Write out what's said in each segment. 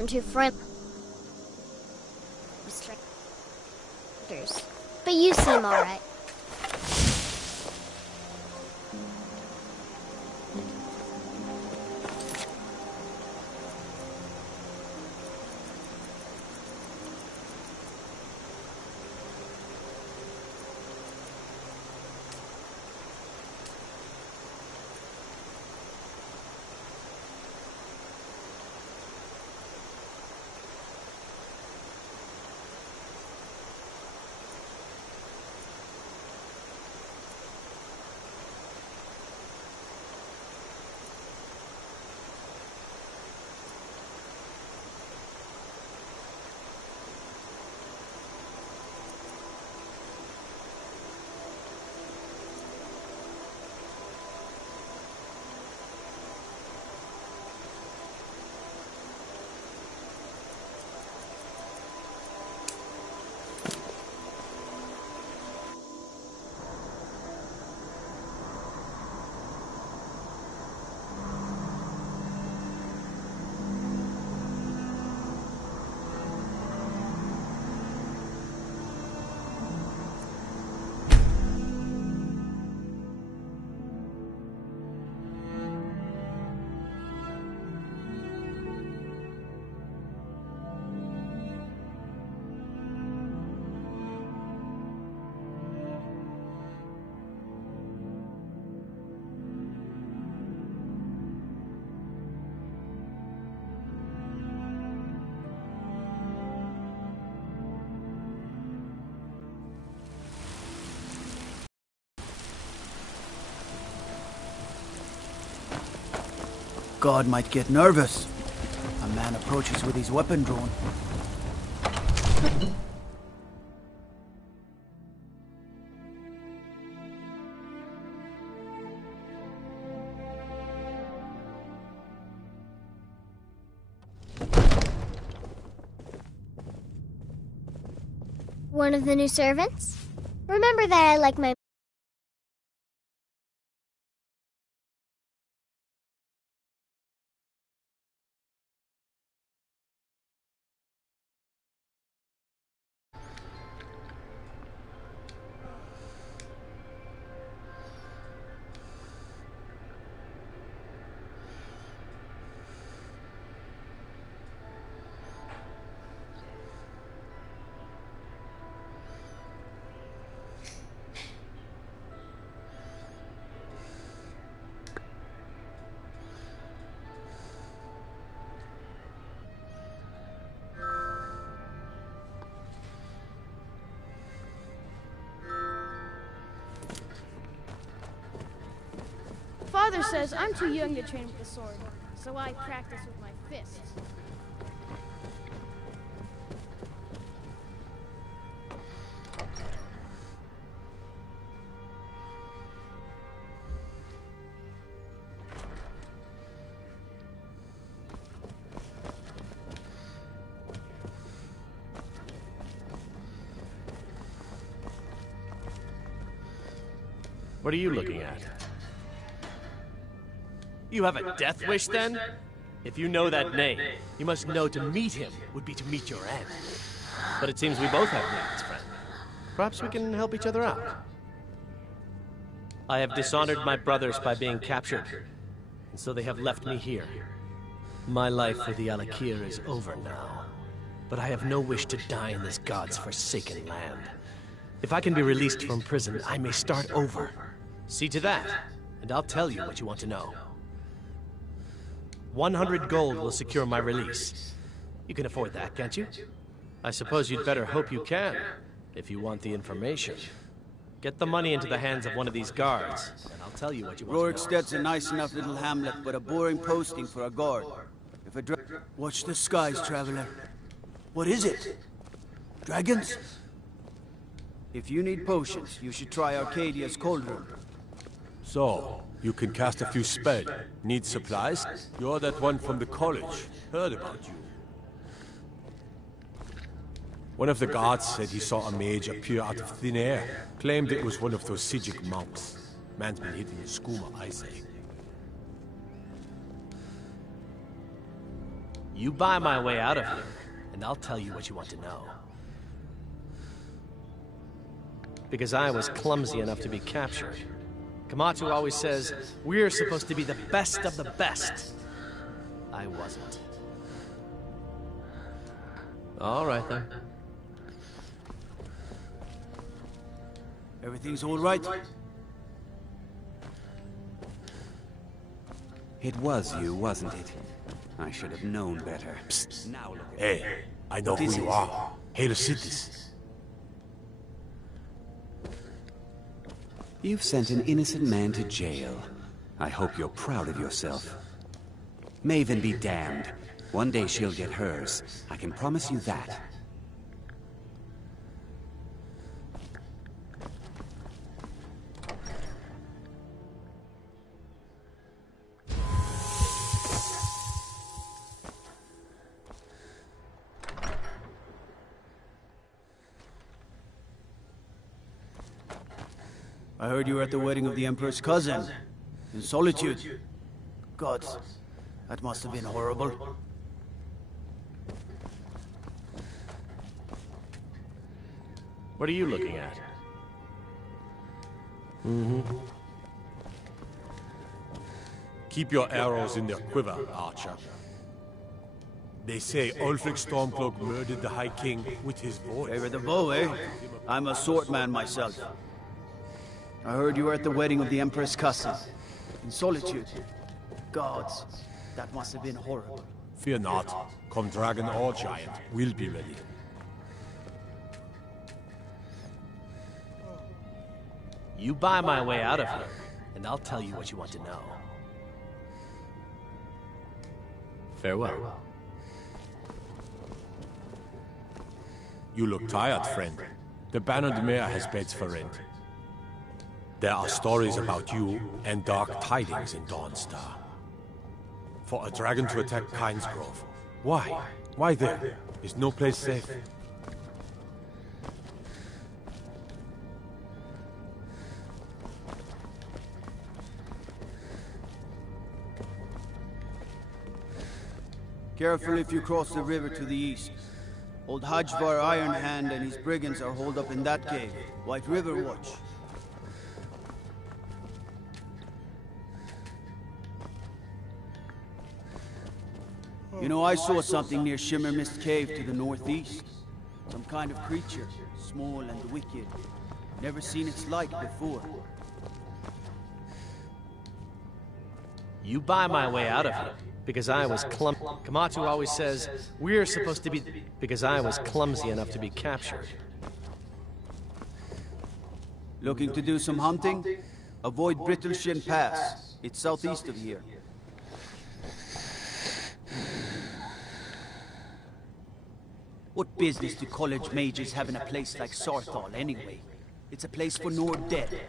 wasn't too friendly. But you seem alright. God might get nervous. A man approaches with his weapon drawn. One of the new servants? Remember that I like my... Father says I'm too young to train with the sword, so I practice with my fists. What are you looking at? You have a death wish, then? If you know that name, you must know to meet him would be to meet your end. But it seems we both have names, friend. Perhaps we can help each other out. I have dishonored my brothers by being captured, and so they have left me here. My life with the Alakir is over now, but I have no wish to die in this god's forsaken land. If I can be released from prison, I may start over. See to that, and I'll tell you what you want to know. 100 gold will secure my release. You can afford that, can't you? I suppose you'd better hope you can, if you want the information. Get the money into the hands of one of these guards, and I'll tell you what you want to know. Roriksted's a nice enough little hamlet, but a boring posting for a guard. If a Watch the skies, traveler. What is it? Dragons? If you need potions, you should try Arcadia's cold room. So, you can cast a few spells. Need supplies? You're that one from the college. Heard about you. One of the guards said he saw a mage appear out of thin air. Claimed it was one of those Sijic monks. Man's been hidden in skooma, I say. You buy my way out of here, and I'll tell you what you want to know. Because I was clumsy enough to be captured. Kamatu always says, we're supposed to be the best of the best. I wasn't. All right, then. Everything's all right? It was you, wasn't it? I should have known better. Psst. Now look at Hey, I know who you are. Hail Cities. You've sent an innocent man to jail. I hope you're proud of yourself. Maven be damned. One day she'll get hers. I can promise you that. I heard you were at the wedding of the Emperor's cousin. In Solitude. God, that must have been horrible. What are you looking at? Keep your arrows in their quiver, Archer. They say Ulfric Stormcloak murdered the High King with his voice. Favor the bow, eh? I'm a swordman myself. I heard you were at the wedding of the Emperor's cousin. In Solitude. Gods, that must have been horrible. Fear not. Come dragon or giant, we'll be ready. You buy my way out of here, and I'll tell you what you want to know. Farewell. You look tired, friend. The Bannered Mare has beds for rent. There are stories about you and dark tidings in Dawnstar. For a dragon to attack Kynesgrove. Why? Why there? Is no place safe? Careful if you cross the river to the east. Old Hajvar Ironhand and his brigands are holed up in that cave. White River Watch. You know, I saw something near Shimmer Mist Cave to the northeast. Some kind of creature, small and wicked. Never seen its like before. You buy my way out of here, because I was Kamatu always says, we're supposed to be... Because I was clumsy enough to be captured. Looking to do some hunting? Avoid Brittleshin Pass. It's southeast of here. What business do college mages have in a place like Sarthal anyway? It's a place for Nord dead.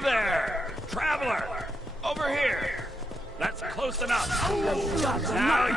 You there! Traveler! Over here! That's close enough! Now you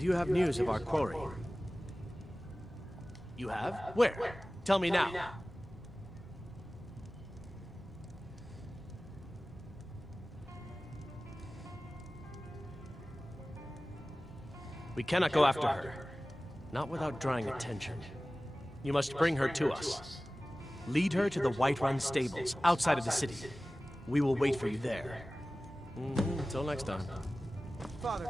Do you have news of our quarry? You have? Where? Tell me now. We cannot go after her. Not without drawing attention. You must bring her to us. Lead her to the Whiterun stables, outside of the city. We will wait for you there. Until next time. Father.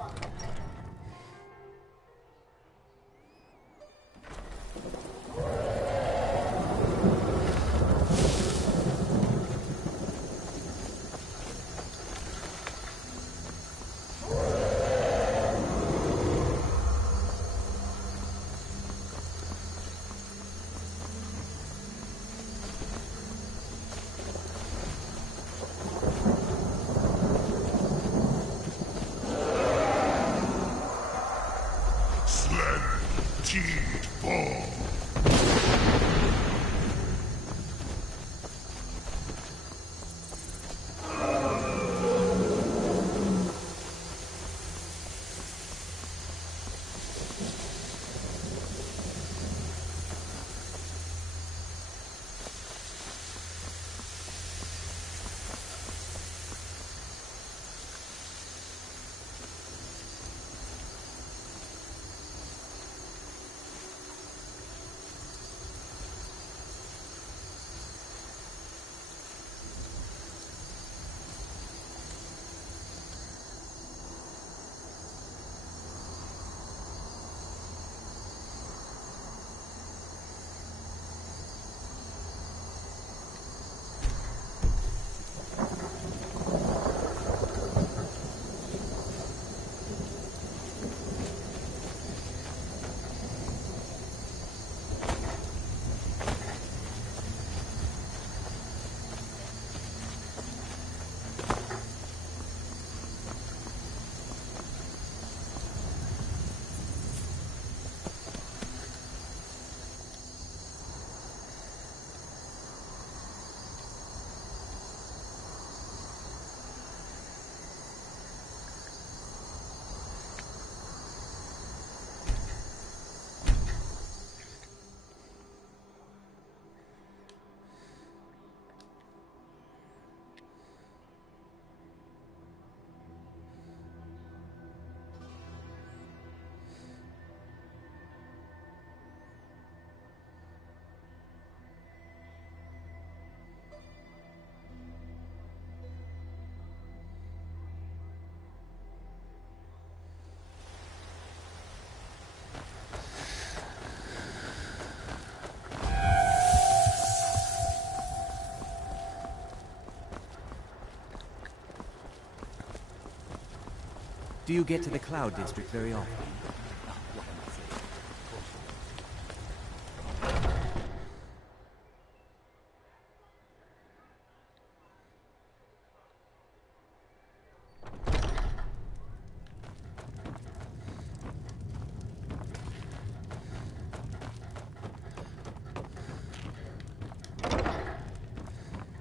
Do you get to the Cloud District very often?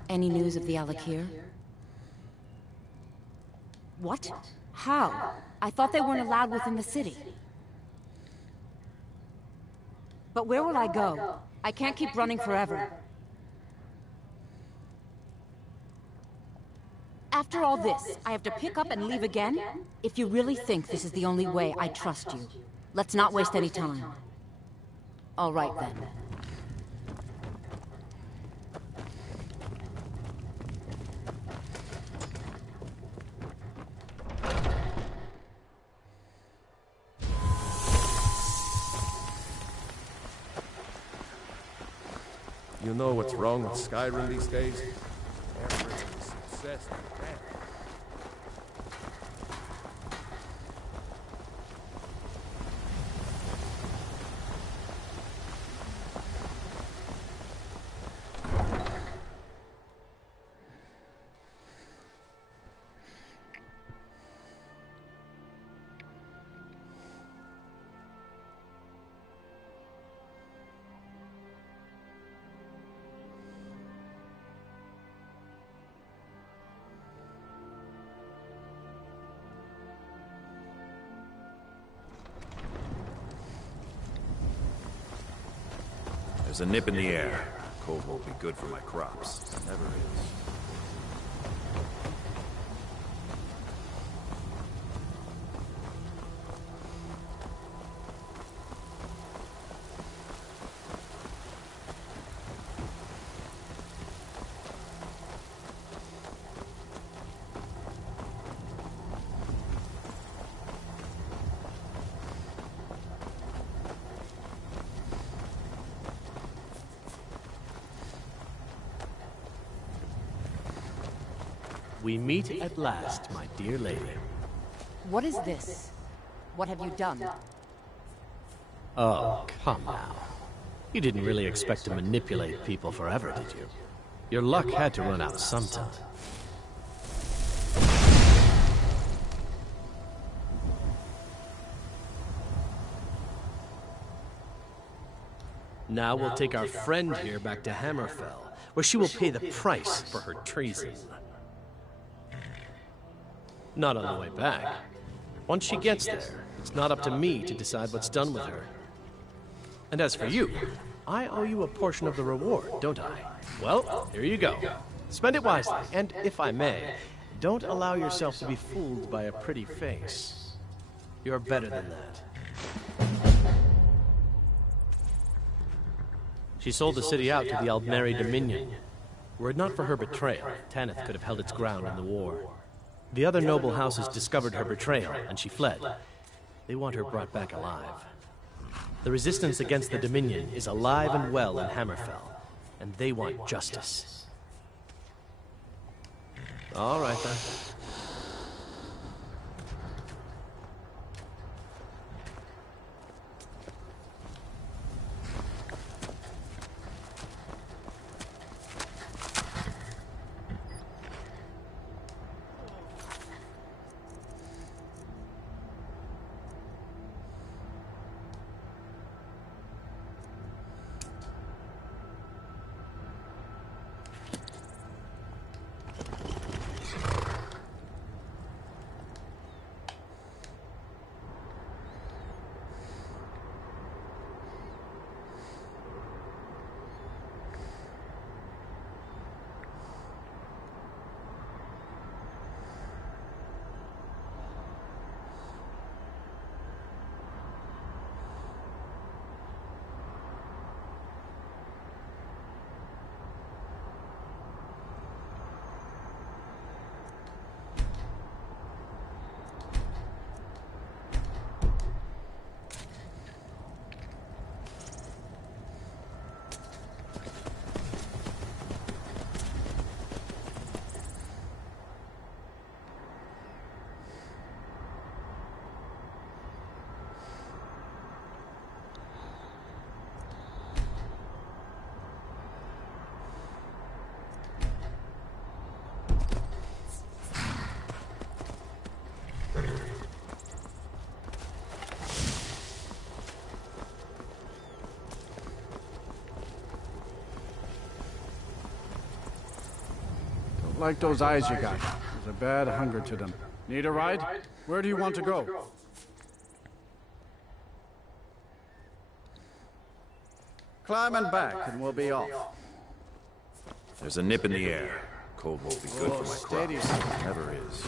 Any news of the Alakir? What? How? I thought they weren't allowed within the city. But where will I go? I can't keep running forever. After all this, I have to pick up and leave again? If you really think this is the only way, I trust you. Let's not waste any time. All right then. You know what's wrong with Skyrim these days? Everything is success and death. There's a nip in the air. Cold won't be good for my crops. Never is. We meet at last, my dear lady. What is this? What have you done? Oh, come now. You didn't really expect to manipulate people forever, did you? Your luck had to run out sometime. Now we'll take our friend here back to Hammerfell, where she will pay the price for her treason. Not on the way back. Once she gets there, it's not up to me to decide what's done with her. And as for you, I owe you a portion of the reward, don't I? Well, here you go. Spend it wisely, and if I may, don't allow yourself to be fooled by a pretty face. You're better than that. She sold the city out to the Aldmeri Dominion. Were it not for her betrayal, Tanith could have held its ground in the war. The other noble houses discovered her betrayal, and she fled. They want her brought back alive. The resistance against the Dominion is alive and well in Hammerfell, and they want justice. All right, then. Like those eyes you got. There's a bad hunger to them. Need a ride? Where do you want to go? Climb and back, and we'll be off. There's a nip in the air. Cold won't be good for my crops. Never is.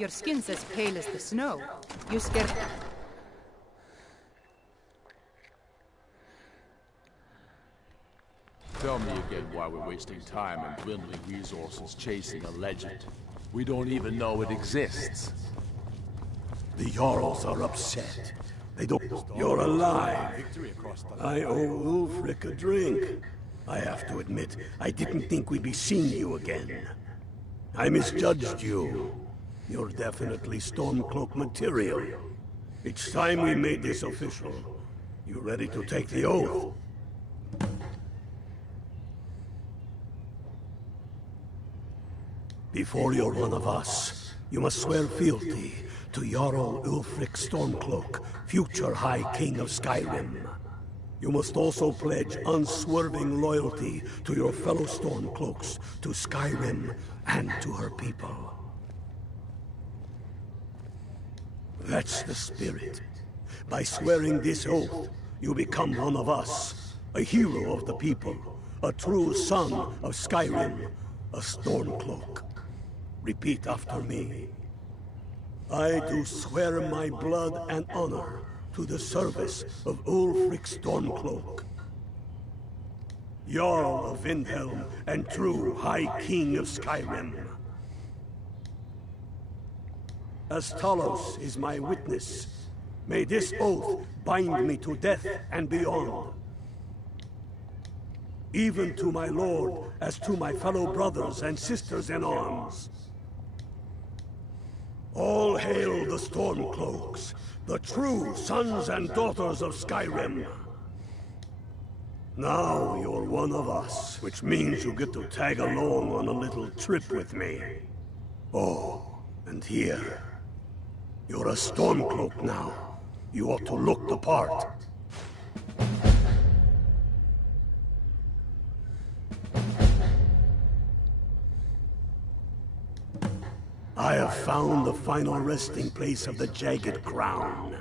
Your skin's as pale as the snow. You scared... Tell me again why we're wasting time and dwindling resources chasing a legend. We don't even know it exists. The Jarls are upset. They don't... You're alive. I owe Ulfric a drink. I have to admit, I didn't think we'd be seeing you again. I misjudged you. You're definitely Stormcloak material. It's time we made this official. You ready to take the oath? Before you're one of us, you must swear fealty to Jarl Ulfric Stormcloak, future High King of Skyrim. You must also pledge unswerving loyalty to your fellow Stormcloaks, to Skyrim, and to her people. That's the spirit. By swearing this oath, you become one of us, a hero of the people, a true son of Skyrim, a Stormcloak. Repeat after me. I do swear my blood and honor to the service of Ulfric Stormcloak, Jarl of Windhelm and true High King of Skyrim. As Talos is my witness, may this oath bind me to death and beyond. Even to my lord, as to my fellow brothers and sisters in arms. All hail the Stormcloaks, the true sons and daughters of Skyrim. Now you're one of us, which means you get to tag along on a little trip with me. Oh, and here. You're a Stormcloak now. You ought to look the part. I have found the final resting place of the Jagged Crown.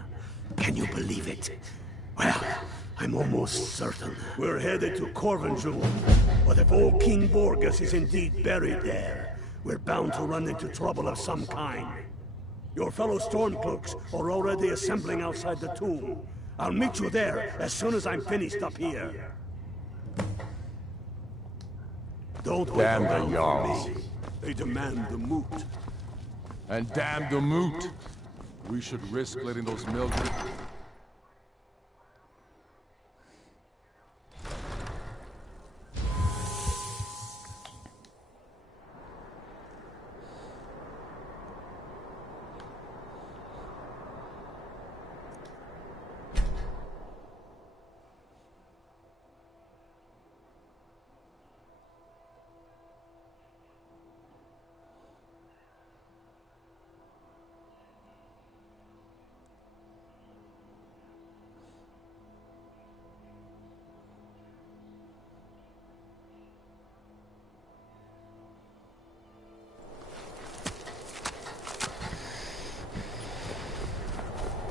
Can you believe it? Well, I'm almost certain. We're headed to Corvinjul, but if old King Borgus is indeed buried there, we're bound to run into trouble of some kind. Your fellow Stormcloaks are already assembling outside the tomb. I'll meet you there as soon as I'm finished up here. Don't wait Damn around the for Jarls. me. They demand the moot. And damn the moot. We should risk letting those Mildred...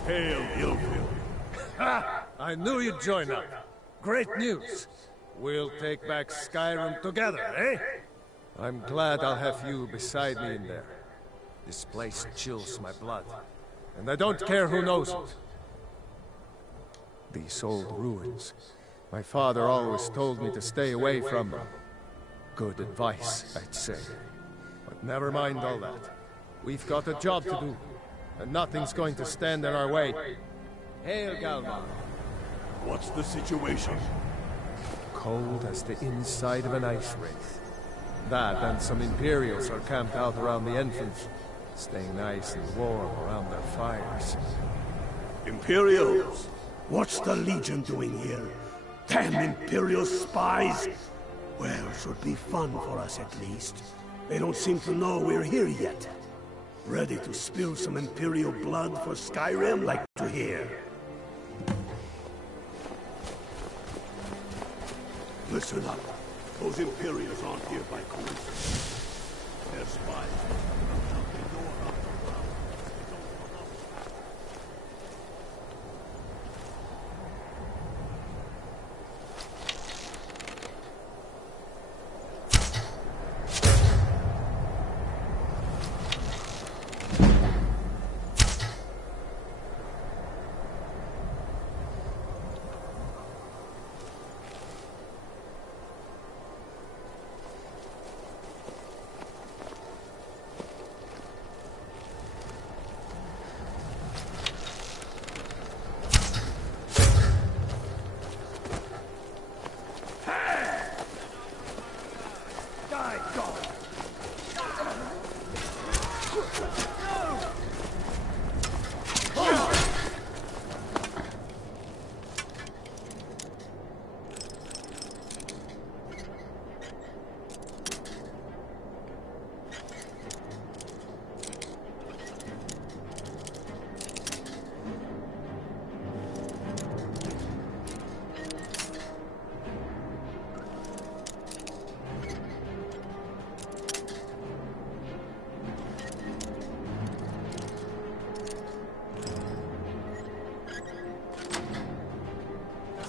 Hail, Ilfil. Ha! I knew you'd join up. Great news. We'll take back Skyrim together, eh? I'm glad I'll have you beside me in there. This place chills my blood, and I don't care who knows it. These old ruins. My father always told me to stay away from them. Good advice, I'd say. But never mind all that. We've got a job to do, and nothing's going to stand in our way. Hail, Galvan. What's the situation? Cold as the inside of an ice wraith. That and some Imperials are camped out around the entrance, staying nice and warm around their fires. Imperials? What's the Legion doing here? Damn Imperial spies! Well, it should be fun for us at least. They don't seem to know we're here yet. Ready to spill some Imperial blood for Skyrim? Like to hear. Listen up. Those Imperials aren't here by coincidence. They're spies.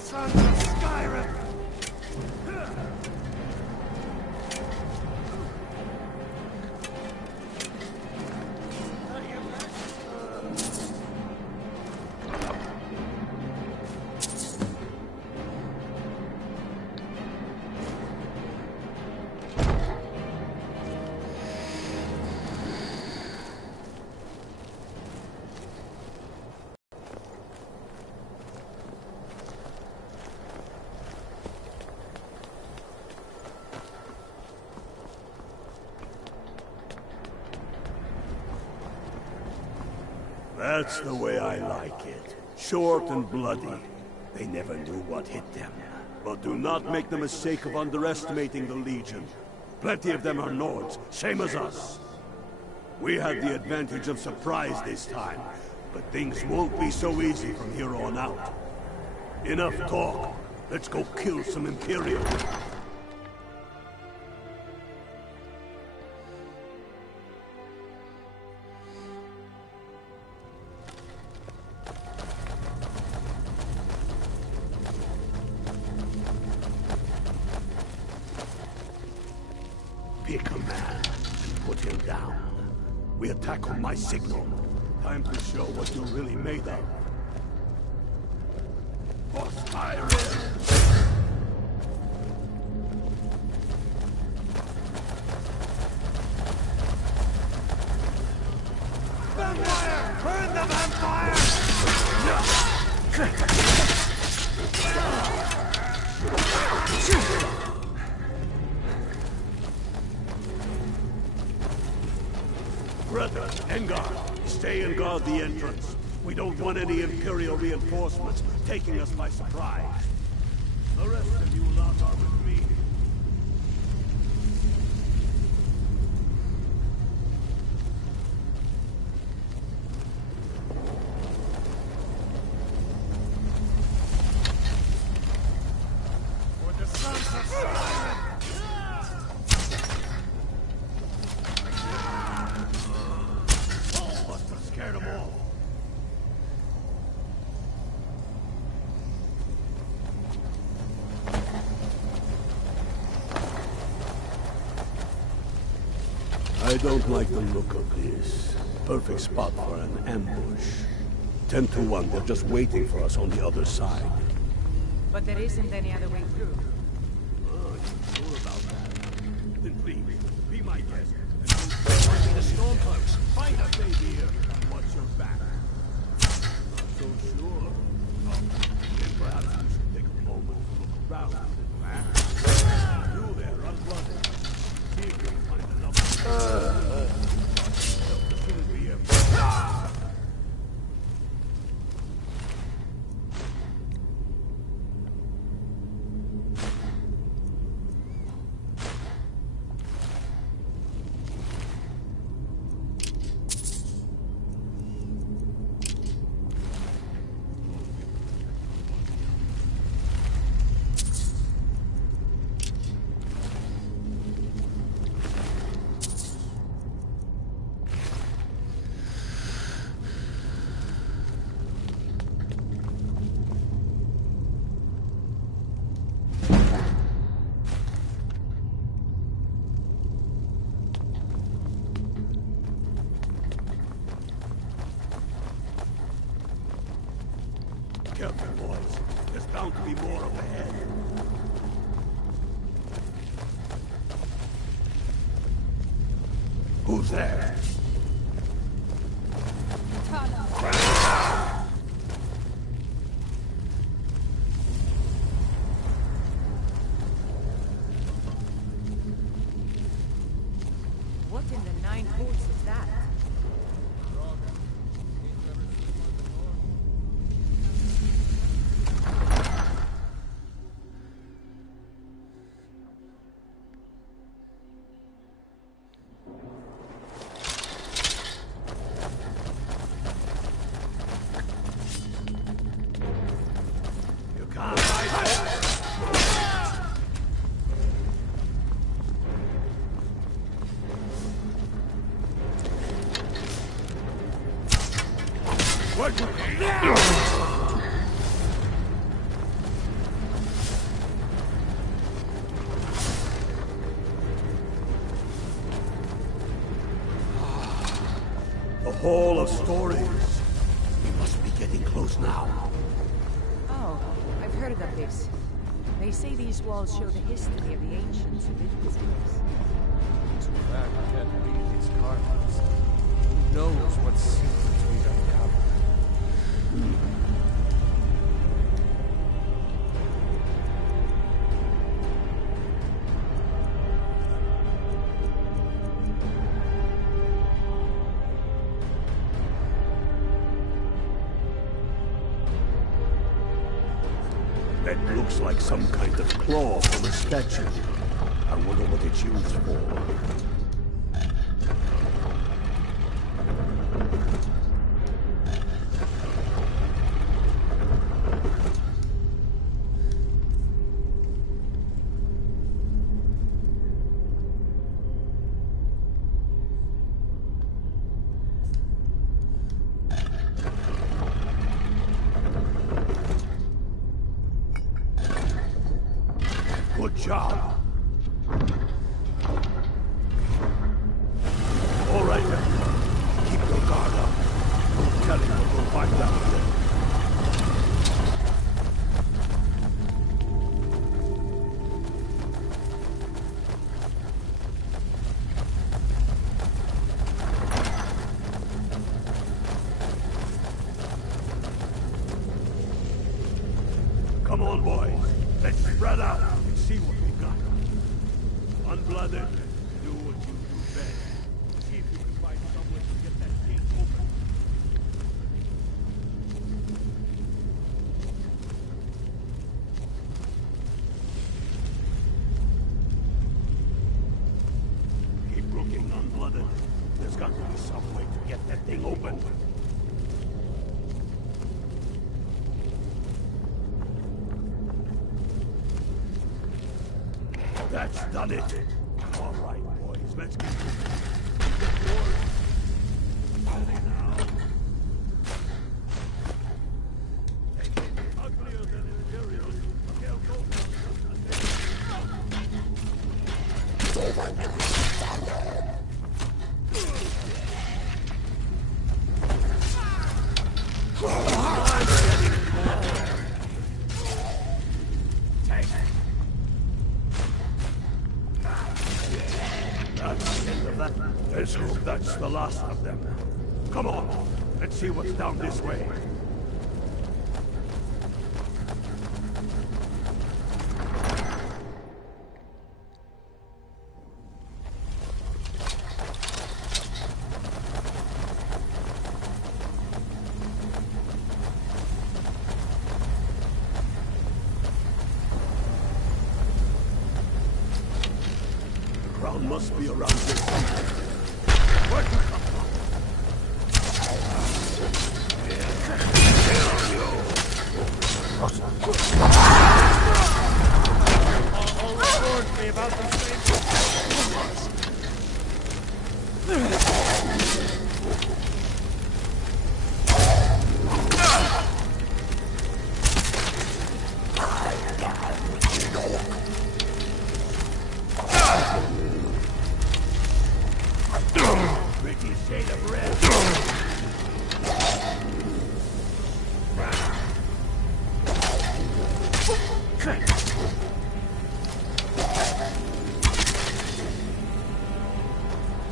sons of Skyrim! That's the way I like it. Short and bloody. They never knew what hit them. But do not make the mistake of underestimating the Legion. Plenty of them are Nords, same as us. We had the advantage of surprise this time, but things won't be so easy from here on out. Enough talk. Let's go kill some Imperials. Pick a man and put him down. We attack on my signal. Time to show what you're really made of. For Skyrim! Vampire! Burn the vampire! Brother, Engar, stay and guard the entrance. We don't want any Imperial reinforcements taking us by surprise. The rest of you lot are with me. For the sons of Skyrim! Must have scared them all. I don't like the look of this. Perfect spot for an ambush. 10 to 1, they're just waiting for us on the other side. But there isn't any other way through. Oh, you're sure about that? Then please, be my guest. And find me the stormcloaks. Find a baby here. And watch your back. Not so sure. Oh, then perhaps we should take a moment to look around. You there, unblooded. See if you can find enough. As soon as we have... Careful, boys. There's bound to be more up ahead. Who's there? What in the nine holes is that? stories. We must be getting close now. Oh, I've heard of this. They say these walls show the history of the ancient civilians. Too bad we can't read these carvings. Who knows what secrets we've uncovered? That looks like some kind of claw from a statue. I wonder what it's used for. Good job. All right, then. Keep your guard up. Don't tell him what we'll find out. Come on, boys. Let's spread out and see what we got. Unblooded, do what you do best. See if you can find somewhere to get that gate open. Keep looking, Unblooded. There's got to be some way to get that thing open. That's done it. All right, boys, let's get ready now. Uglier than Imperials, they'll go Let's hope that's the last of them. Come on, let's see what's down this way. The ground must be around here somewhere. Where'd you come from? All warned me about the same. Pretty shade of red.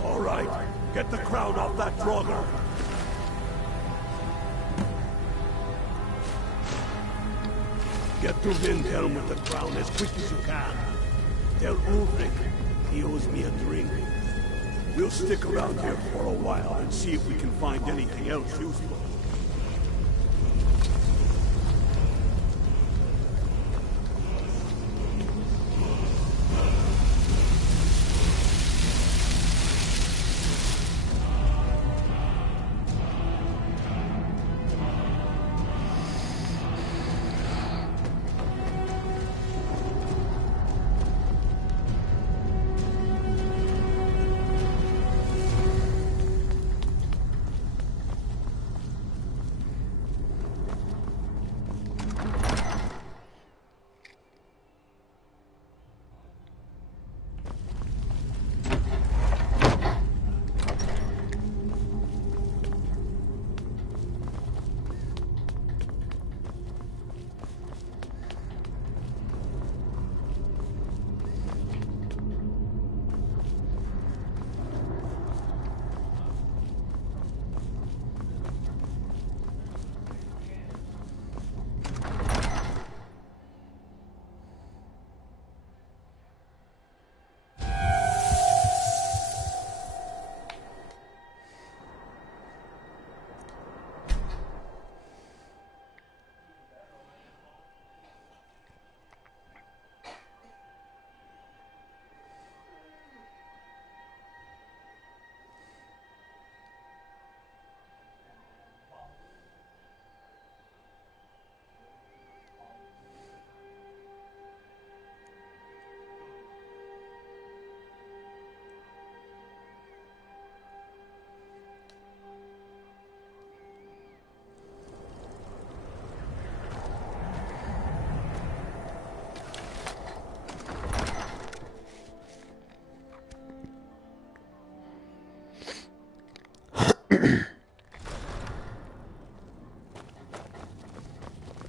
All right, get the crown off that Draugr. Get to Windhelm with the crown as quick as you can. Tell Ulrich he owes me a drink. We'll stick around here for a while and see if we can find anything else useful.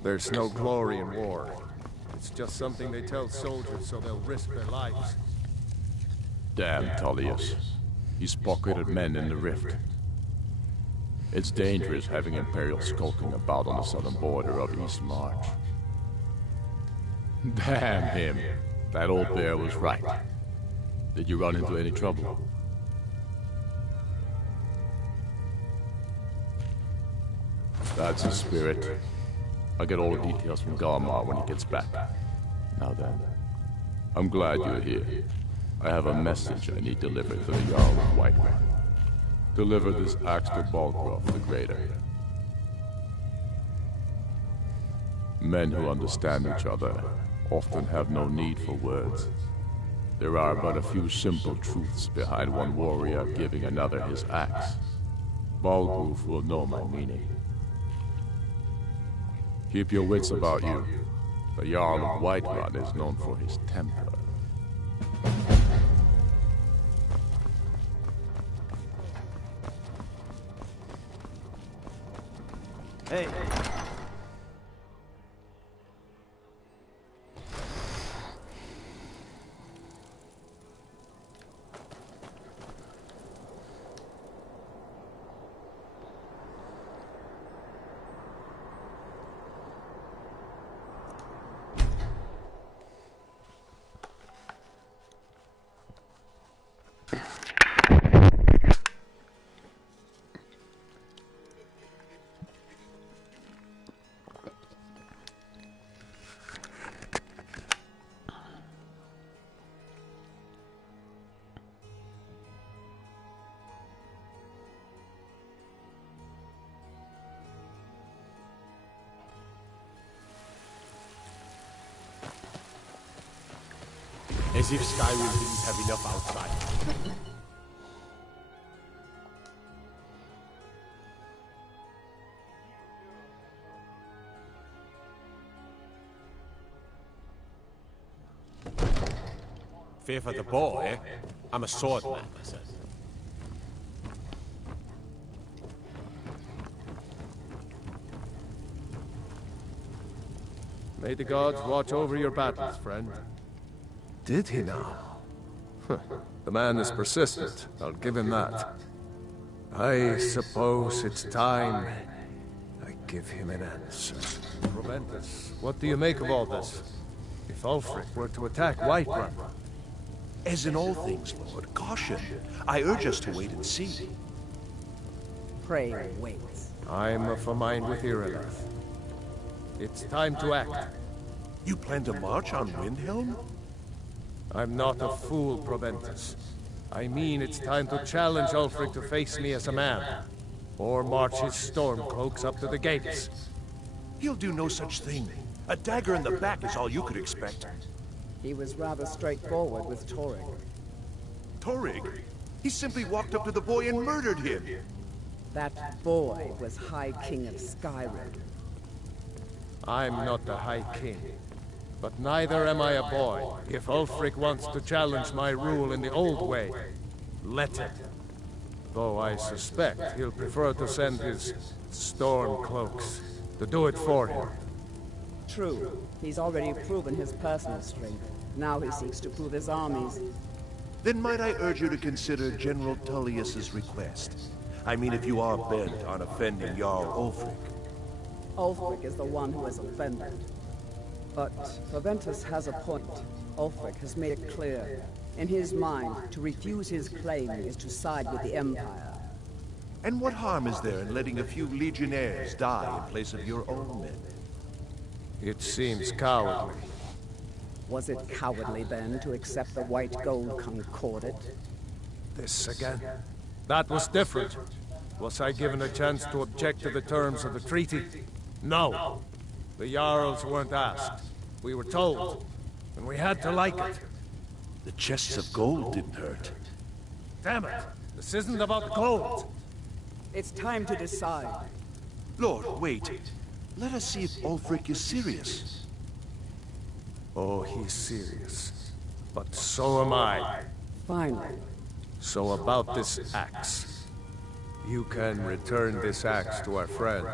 There's no glory in war. It's just something they tell soldiers so they'll risk their lives. Damn Tullius. He's pocketed men in the rift. It's dangerous having Imperials skulking about on the southern border of East March. Damn him. That old bear was right. Did you run into any trouble? That's the spirit. I'll get all the details from Galmar when he gets back. Now then, I'm glad you're here. I have a message I need delivered for the Jarl of Whiterun. Deliver this axe to Balgraf the Greater. Men who understand each other often have no need for words. There are but a few simple truths behind one warrior giving another his axe. Balgraf will know my meaning. Keep your wits about you. The Jarl of Whiterun is known for his temper. Hey. As if Skyrim didn't have enough outside. Fear for the bow, eh? I'm a swordman. May the gods watch over your battles, friend. Did he now? The man is persistent, I'll give him that. I suppose it's time I give him an answer. Proventus, what do you make of all this? If Ulfric were to attack Whiterun? As in all things, Lord, caution. I urge us to wait and see. Pray wait. I'm of a mind with Irileth. It's time to act. You plan to march on Windhelm? I'm not a fool, Proventus. I mean it's time to challenge Ulfric to face me as a man. Or march his stormcloaks up to the gates. He'll do no such thing. A dagger in the back is all you could expect. He was rather straightforward with Torrig. Torrig? He simply walked up to the boy and murdered him. That boy was High King of Skyrim. I'm not the High King. But neither am I a boy. If Ulfric wants to challenge my rule in the old way, let him. Though I suspect he'll prefer to send his stormcloaks to do it for him. True. He's already proven his personal strength. Now he seeks to prove his armies. Then might I urge you to consider General Tullius's request? I mean, if you are bent on offending Jarl Ulfric. Ulfric is the one who is offended. But Proventus has a point. Ulfric has made it clear. In his mind, to refuse his claim is to side with the Empire. And what harm is there in letting a few legionnaires die in place of your own men? It seems cowardly. Was it cowardly, then, to accept the White Gold Concordat? This again? That was different. Was I given a chance to object to the terms of the treaty? No. The Jarls weren't asked. We were told. And we had to like it. The chests of gold didn't hurt. Damn it! This isn't about gold! It's time to decide. Lord, wait. Let us see if Ulfric is serious. Oh, he's serious. But so am I. Finally. So about this axe. You can return this axe to our friend.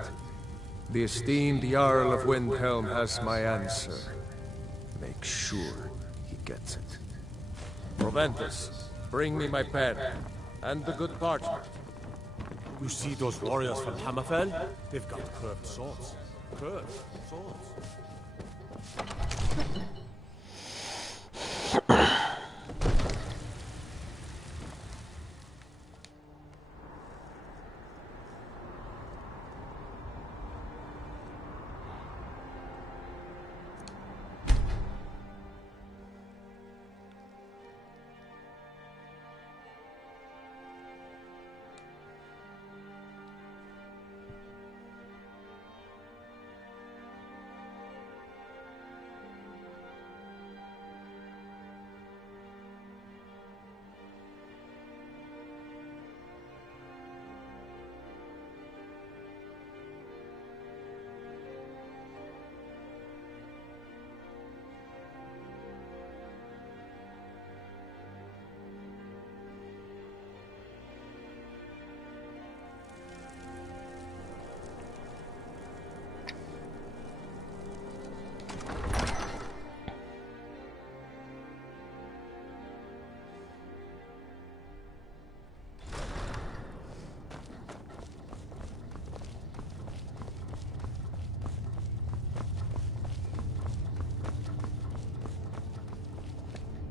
The esteemed Jarl of Windhelm has my answer. Make sure he gets it. Proventus, bring me my pen, and the good parchment. You see those warriors from Hammerfell? They've got curved swords. Curved swords.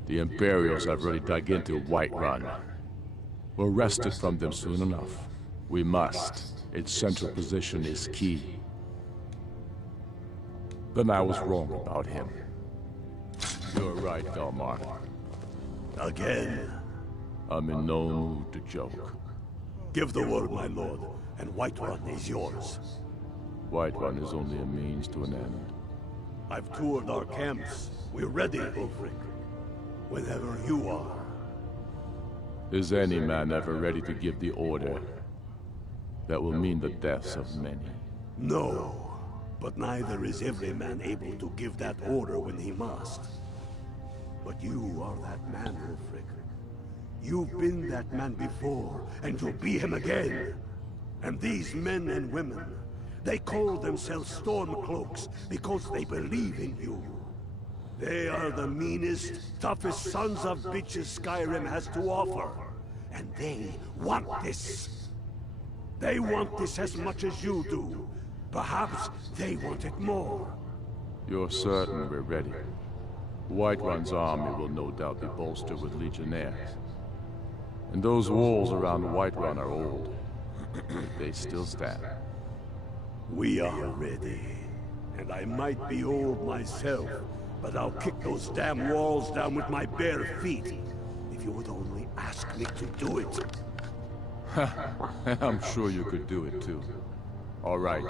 The Imperials have really dug into Whiterun. We're wrested from them soon enough. We must. Its central position is key. Then I was wrong about him. You're right, Galmar. Again? I'm in no mood to joke. Give the word, my lord, and Whiterun is yours. Whiterun is only a means to an end. I've toured our camps. We're ready, Ulfric. Whenever you are. Is any man ever ready to give the order that will mean the deaths of many? No, but neither is every man able to give that order when he must. But you are that man, Ulfric. You've been that man before, and you'll be him again. And these men and women, they call themselves Stormcloaks because they believe in you. They are the meanest, toughest sons of bitches Skyrim has to offer. And they want this. They want this as much as you do. Perhaps they want it more. You're certain we're ready? Whiterun's army will no doubt be bolstered with legionnaires. And those walls around Whiterun are old. They still stand. We are ready. And I might be old myself, but I'll kick those damn walls down with my bare feet. If you would only ask me to do it. I'm sure you could do it too. All right.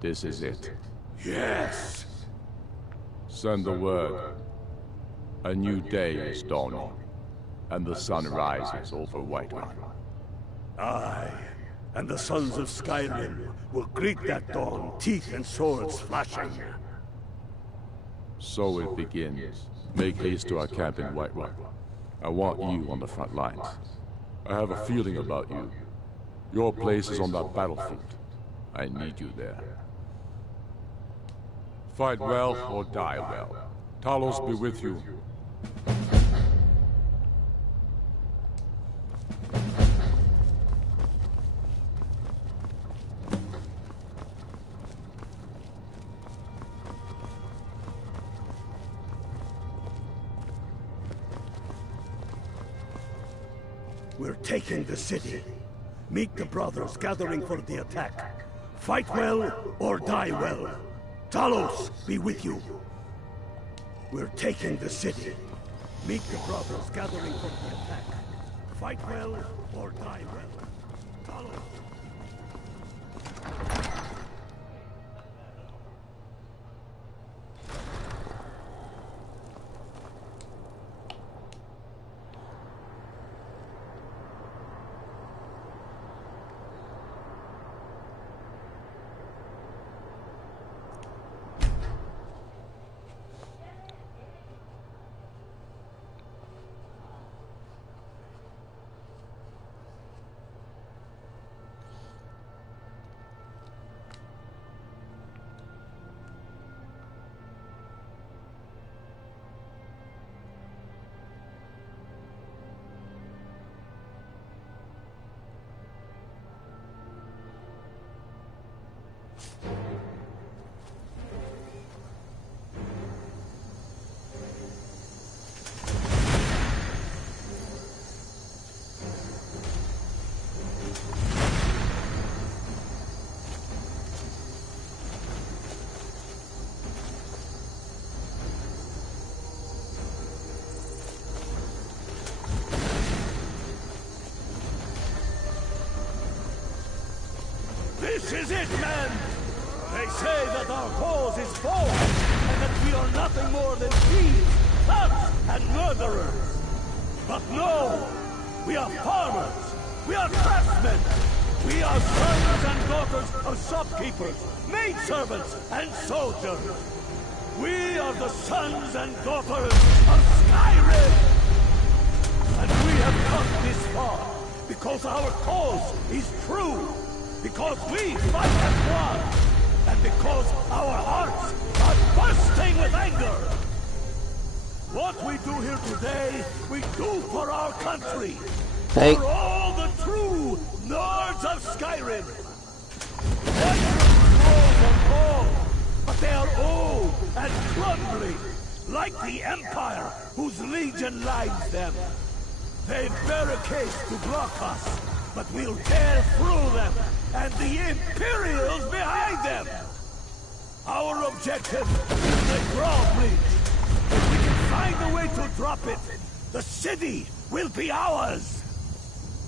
This is it. Yes! Send the word. A new day is dawning, and the sun rises over Whiterun. Aye, and the sons of Skyrim will greet that dawn, teeth and swords flashing. So it begins. Make haste to our camp in Whiterun. I want you on the front lines. I have a feeling about you. Your place is on that battlefield. I need you there. Fight well or die well. Talos be with you. We're taking the city. Meet the brothers gathering for the attack. Fight well or die well. Talos be with you. We're taking the city. Meet the brothers gathering for the attack. Fight well or die well. Talos. This is it, men! They say that our cause is false, and that we are nothing more than thieves, thugs, and murderers. But no! We are farmers! We are craftsmen! We are sons and daughters of shopkeepers, maidservants, and soldiers! We are the sons and daughters of Skyrim! And we have come this far because our cause is true, because we fight as one, and because our hearts are bursting with anger! What we do here today, we do for our country! For all the true Nords of Skyrim! Veterans are tall, but they are old and crumbling, like the Empire whose legion lines them. They've barricades to block us, but we'll tear through them, and the Imperials behind them! Our objective is the drawbridge. If we can find a way to drop it, the city will be ours!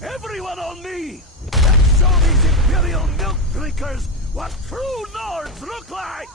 Everyone on me! Let's show these Imperial milk drinkers what true Nords look like!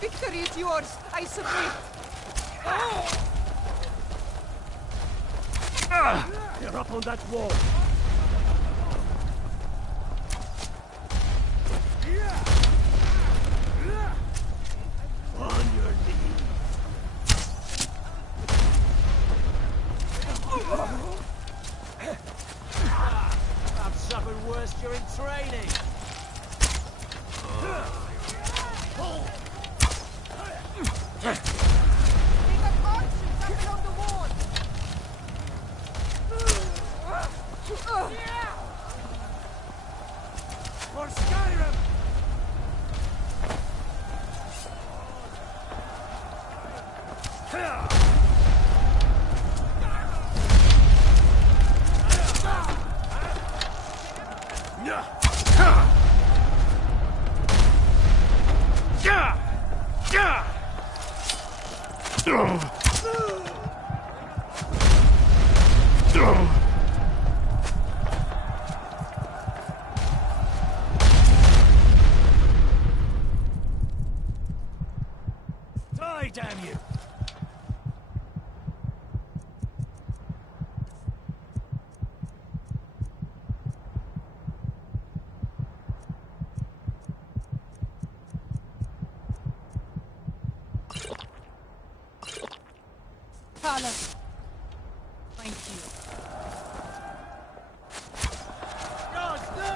Victory is yours. I submit. They're up on that wall. On your knees. I've suffered worse during training. For Skyrim! Die, damn you! Tyler. Thank you. Guards, no!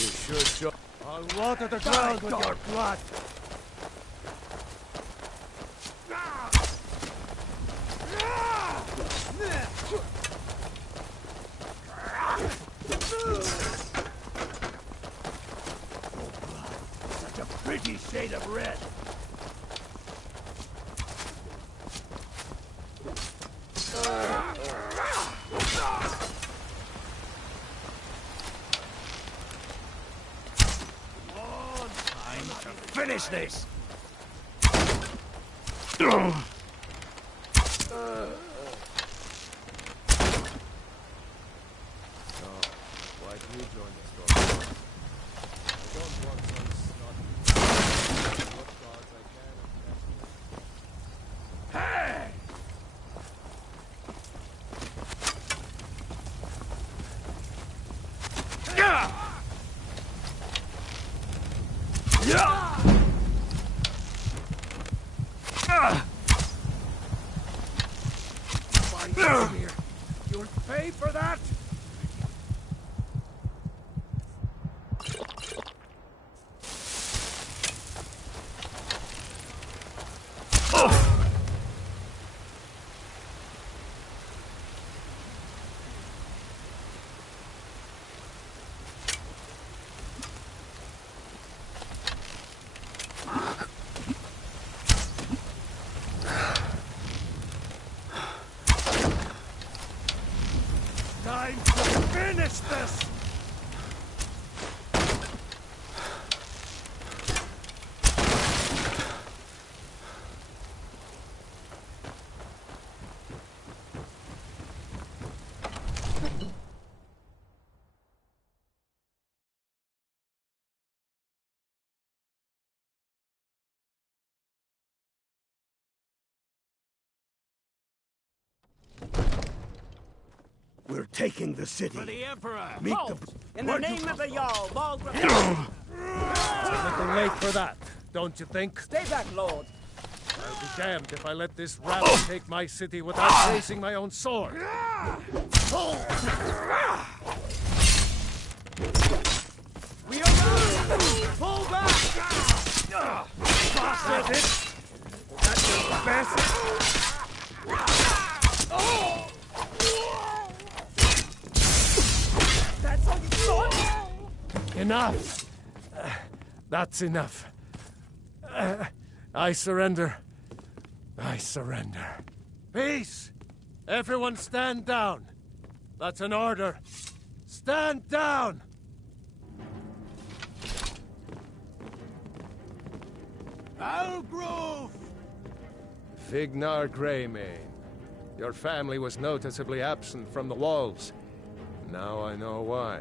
You should show. I'll water the ground with your blood. Such a pretty shade of red. Finish this! Why do you join the story? I don't want some snotty. What gods I can. Hey! You'll pay for that? Time to finish this! We're taking the city. For the Emperor! Meet Halt! the... In the name of the Jarl, Balgrim! It's a little late for that, don't you think? Stay back, Lord. I'll be damned if I let this rabble take my city without raising my own sword. We are routed! Pull back! That's it! That's your best! That's all you thought? Enough! That's enough. I surrender. I surrender. Peace! Everyone stand down. That's an order. Stand down! Algrove! Vignar Greymane. Your family was noticeably absent from the walls. Now I know why.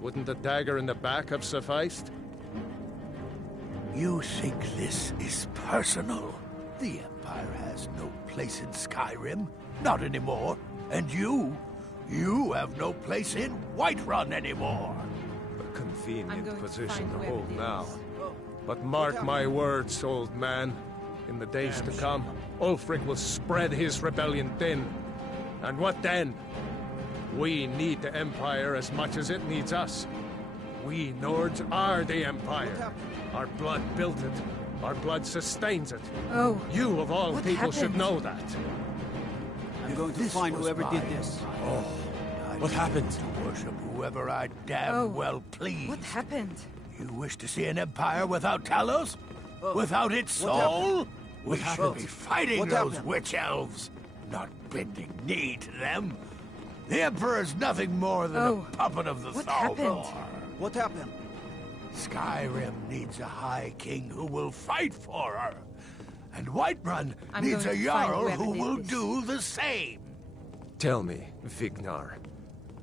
Wouldn't the dagger in the back have sufficed? You think this is personal? The Empire has no place in Skyrim. Not anymore. And you have no place in Whiterun anymore. A convenient position to hold now. But mark my words, old man. In the days to come, Ulfric will spread his rebellion thin. And what then? We need the Empire as much as it needs us. We Nords are the Empire. Our blood built it. Our blood sustains it. Oh. You, of all What people, should happened? know that. I'm going to find whoever did this. Oh, What happened? to worship whoever I damn Oh. well please. What happened? You wish to see an empire without Talos? Without its what soul? What We happened? should be fighting What those happened? witch elves, not bending knee to them. The Emperor's nothing more than Oh. a puppet of the What Thalmor. happened? What happened? Skyrim needs a High King who will fight for her. And Whiterun I'm needs a going to find Jarl whoever who did will this. do the same. Tell me, Vignar,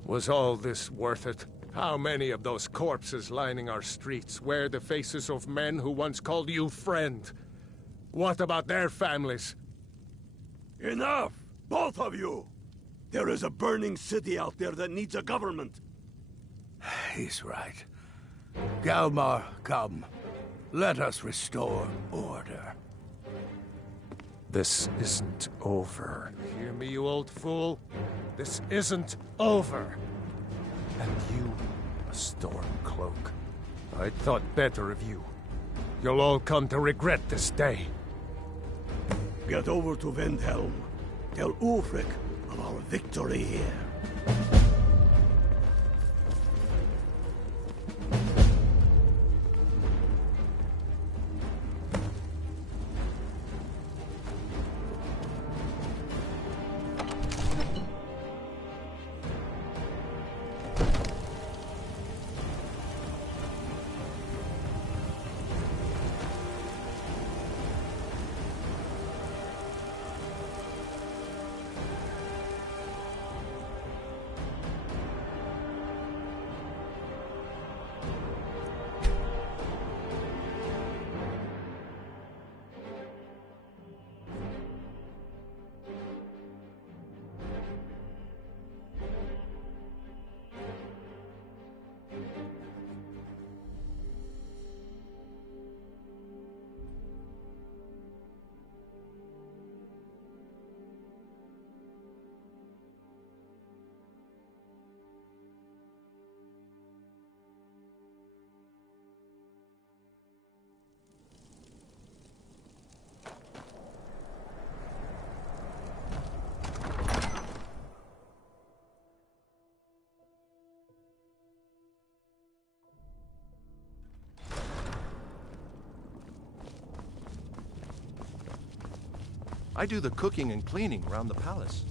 was all this worth it? How many of those corpses lining our streets wear the faces of men who once called you friend? What about their families? Enough! Both of you! There is a burning city out there that needs a government. He's right. Galmar, come. Let us restore order. This isn't over. Hear me, you old fool? This isn't over. And you, a Stormcloak. I thought better of you. You'll all come to regret this day. Get over to Windhelm. Tell Ulfric of our victory here. I do the cooking and cleaning around the palace.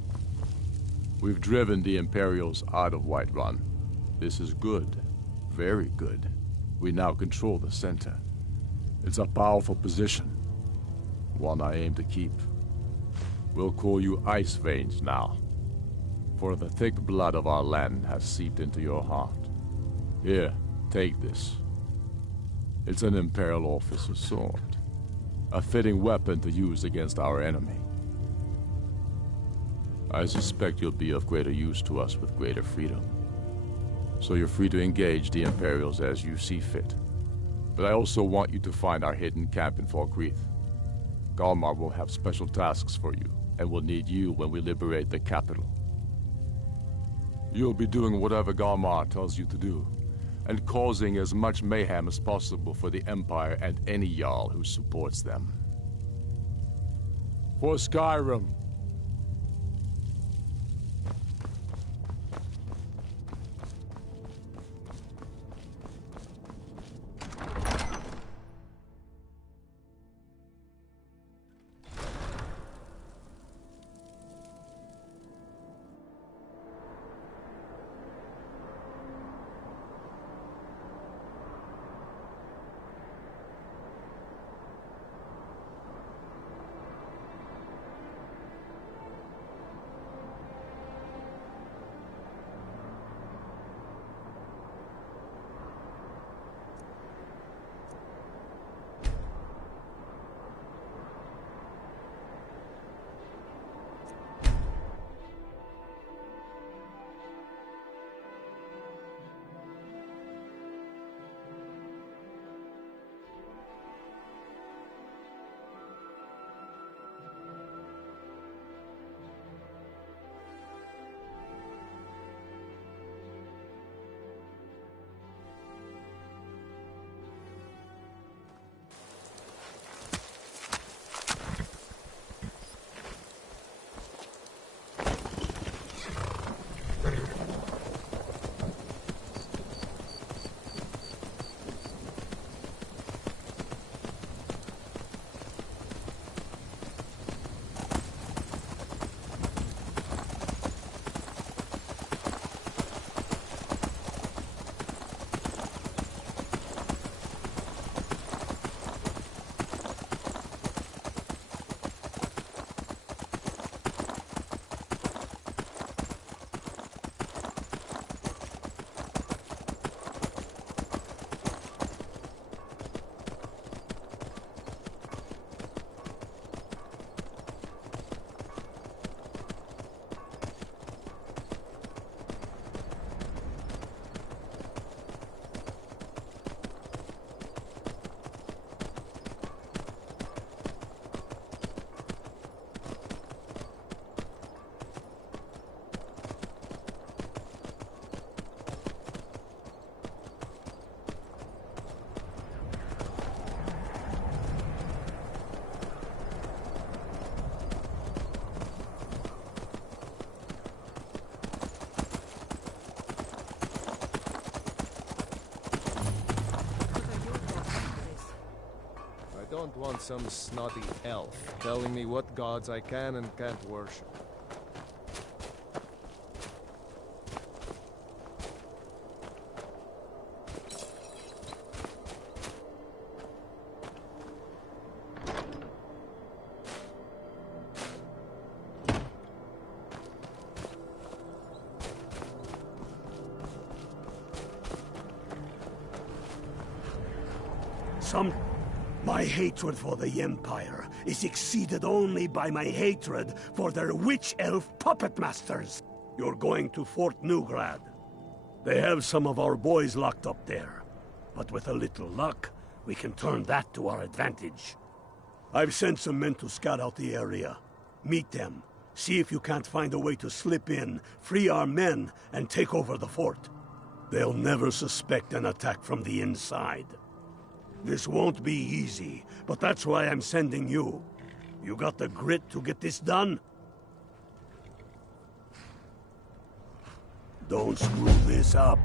We've driven the Imperials out of Whiterun. This is good. Very good. We now control the center. It's a powerful position. One I aim to keep. We'll call you Ice Veins now. For the thick blood of our land has seeped into your heart. Here, take this. It's an Imperial officer's sword. A fitting weapon to use against our enemy. I suspect you'll be of greater use to us with greater freedom. So you're free to engage the Imperials as you see fit. But I also want you to find our hidden camp in Falkreath. Galmar will have special tasks for you, and will need you when we liberate the capital. You'll be doing whatever Galmar tells you to do, and causing as much mayhem as possible for the Empire and any Jarl who supports them. For Skyrim! want some snotty elf telling me what gods I can and can't worship. My hatred for the Empire is exceeded only by my hatred for their witch-elf puppet masters. You're going to Fort Newgrad. They have some of our boys locked up there. But with a little luck, we can turn that to our advantage. I've sent some men to scout out the area. Meet them. See if you can't find a way to slip in, free our men, and take over the fort. They'll never suspect an attack from the inside. This won't be easy, but that's why I'm sending you. You got the grit to get this done? Don't screw this up.